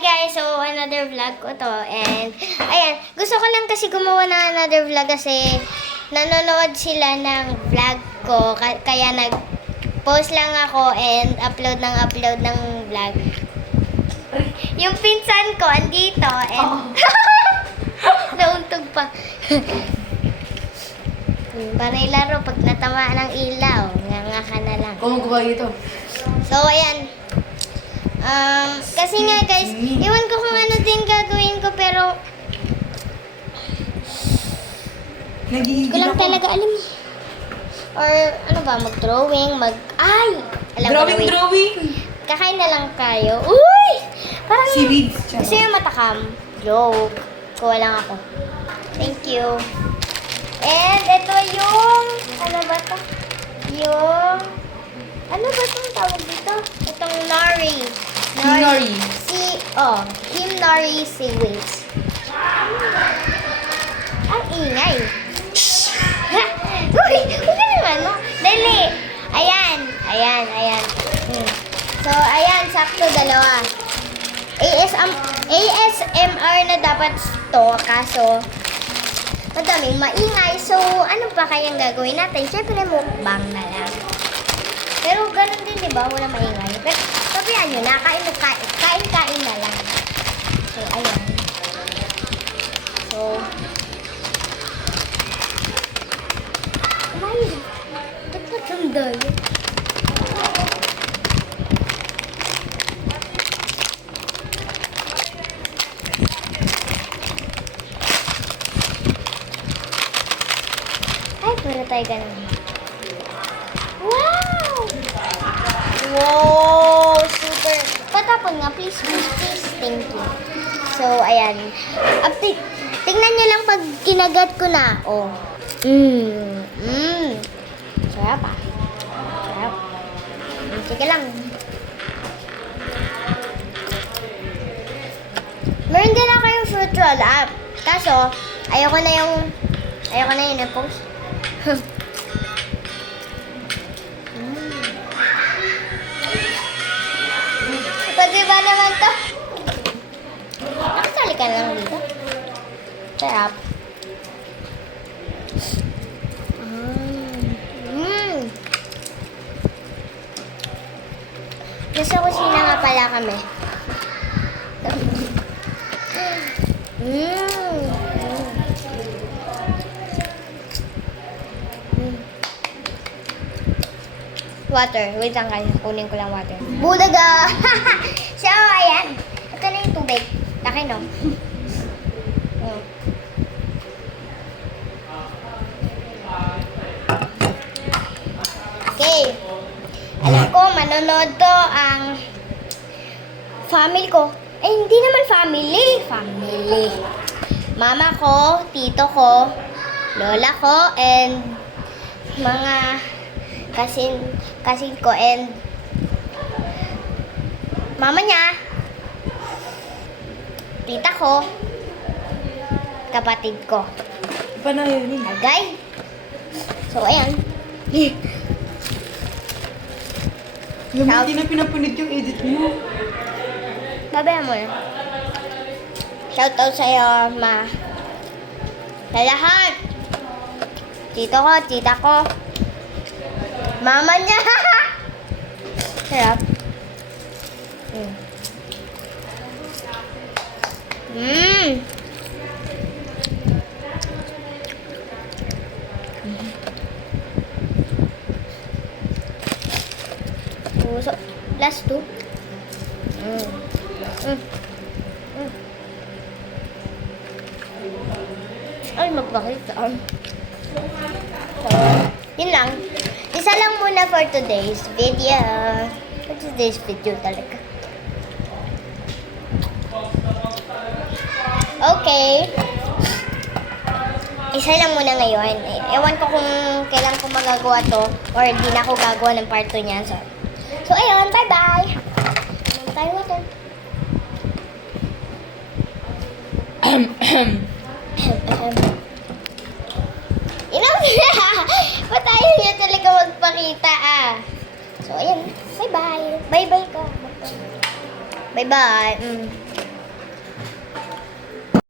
guys, so another vlog ko to. And ayan, gusto ko lang kasi gumawa ng another vlog kasi nanonood sila ng vlog ko. Kaya nag-post lang ako and upload ng vlog. Yung pinsan ko andito and nauntog pa. Panay laro pag natama ng ilaw, nga ka na lang. Kung magawa ito. So ayan. Kasi nga guys, iwan ko kung ano din gagawin ko pero hindi ko lang talaga alam. Or ano ba, mag-drawing, ay! Alam ko na, wait. Drawing! Kakain na lang kayo. Uy! Parang Seaweed. gusto yung matakam. Joke. Kuha lang ako. Thank you. And ito yung, ano ba to? Yung, ano ba itong tawag dito? Itong nori. Nori. Himnori seaweeds. Ang ingay. Uy, huwag ka naman, no? Dali. Ayan. So, ayan, sakto dalawa. ASMR na dapat to, kaso madaming maingay. So, ano pa kayang gagawin natin? Siyempre, mukbang na lang. Pero ganun din, di ba? Wala maingay. Pero, sabihan nyo na, kain na lang. So, ayan. So, ay, ba't matanda yun? Ay, para tayo ganun. Wow! Wow! Super! Patapon nga, please. Thank you. So, ayan. Tingnan nyo lang pag kinagat ko na. Oh. Sarap ah. Sarap. Sige lang. Meron din ako yung fruit roll up. Kaso, ayoko na yung na-post. Pwede ba naman to? Nakasali ka lang dito. Sarap. Nasa kusina nga pala kami. Water. Wait lang kayo. Kunin ko lang water. Budaga! So, ayan. Ito na yung tubig. Laki, no? Okay. Alam ko, manonood to ang family ko. Eh, hindi naman family. Family. Mama ko, tito ko, lola ko, and mga cousin ko, and mama niya, tita ko, kapatid ko. Paano yun? Agay. So, ayan. Yung hindi na pinapunit yung edit mo. Babayan mo na. Shoutout sa'yo, ma. Sa lahat. Tito ko, tita ko. Mama niya. Sarap. So, last two. Ay, magpakita. So, yun lang. Isa lang muna for today's video. For today's video talaga. Okay. Isa lang muna ngayon. Ewan ko kung kailan ko magagawa to or di na ako gagawa ng part 2 niyan. So ayun. Bye-bye. Ano tayo water? Ba't ayaw niya talaga magpakita ah? So, ayan. Bye-bye. Bye-bye ka. Bye-bye.